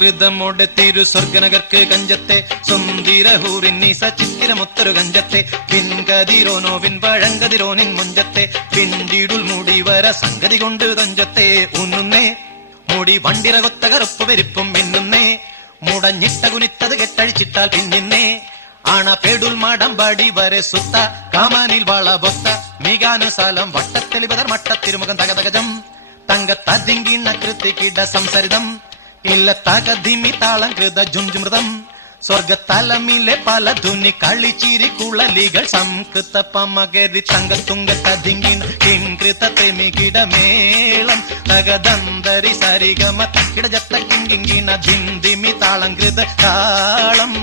സംഘൃതമോടെ തിരു സ്വർഗനഗർക്ക് കഞ്ചത്തെ സുന്ദരഹൂറിന്നീസ ചിത്തിരമൊത്തൊരു കഞ്ചത്തെ പിൻകതിരോനോവിൻ പഴങ്കതിരോനിൻ മുഞ്ചത്തെ പിണ്ടിടുൽ മുടിവര സംഗതി കൊണ്ട് തഞ്ചത്തെ ഉന്നുന്നേ മുടി വണ്ടിറകൊത്ത കറുപ്പ് വെരിപ്പും മിന്നുന്നേ മുടഞ്ഞിട്ട കുനിത്തത് കെട്ടഴിച്ചിട്ടാൽ പിന്നിന്നേ ആണ പേടുൽ മാടമ്പാടി വരെ സുത്ത കാമാനിൽ വളബൊത്ത മികാനുസാലം വട്ടത്തെളിപതർ മട്ടത്തിരുമുഖം തകതകജം തങ്കത്തതിങ്കിണ കൃതികിട സംസരിതം ഇല്ല തകതിമി താളം കൃത ജുംജുമൃതം സ്വർഗത്തലമിലെ പല ധുനി കളിച്ചിരി കുളലികൾ സംകൃത പമകരി തങ്കത്തുങ്ക തതിങ്കിണ കിങ്കൃത തെമികിട മേളം തകദന്തരി സരിഗമ തക്കിട ജത്ത കിങ്കിങ്കിണ ധിന്ദിമി താളം കൃത താളം